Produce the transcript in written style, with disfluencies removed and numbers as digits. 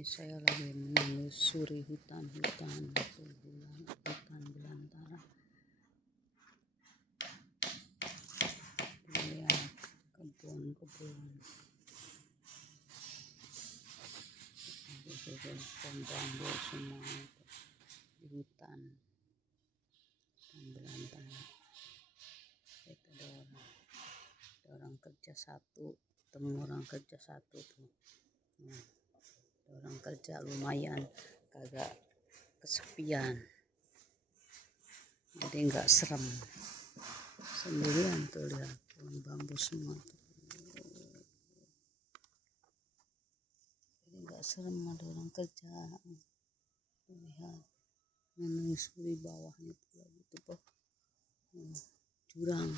Saya lagi menelusuri hutan-hutan hutan belantara. Lihat kebun-kebun, pohon bambu semua itu di hutan belantara. Itu ada orang kerja satu, ketemu orang kerja satu tuh. Orang kerja lumayan kagak kesepian, jadi nggak serem sendirian tuh. Lihat pohon bambu semua tuh. Jadi nggak serem, ada orang kerja. Lihat menelusuri bawahnya tuh lagi tuh jurang.